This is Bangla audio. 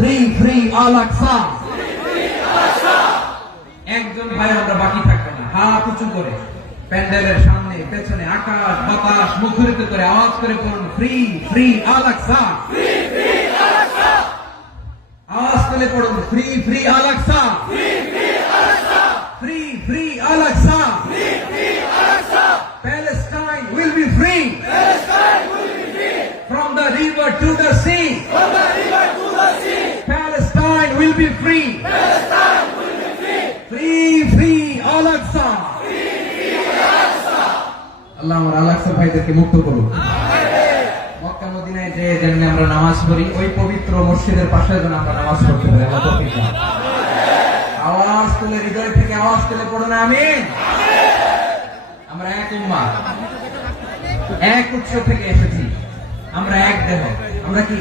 ফ্রি ফ্রি আল আকসা। একজন ভাই আমরা বাকি থাকবো না, হাত উঁচু করে প্যান্ডেলের সামনে পেছনে আকাশ বাতাস মুখরিত করে আওয়াজ করে পড়ুন ফ্রি ফ্রি আল আকসা। আওয়াজ করে পড়ুন free free Al Aqsa, free free Al Aqsa. Palestine will be free from the river to the sea. Palestine will be free. Free free Al Aqsa. আল্লাহ আমার আল আকসা ভাইদেরকে মুক্ত করুন। মক্কা মদিনায় যে যেমনি আমরা নামাজ পড়ি ওই পবিত্র মসজিদের পাশে যেন আমরা নামাজ পড়তে পারি। আওয়াজ তুলে হৃদয় থেকে আওয়াজ তুলে পড়ুন আমিন। আমরা এক উম্মাহ, এক উৎস থেকে এসেছি, আমরা এক দেহ, আমরা কি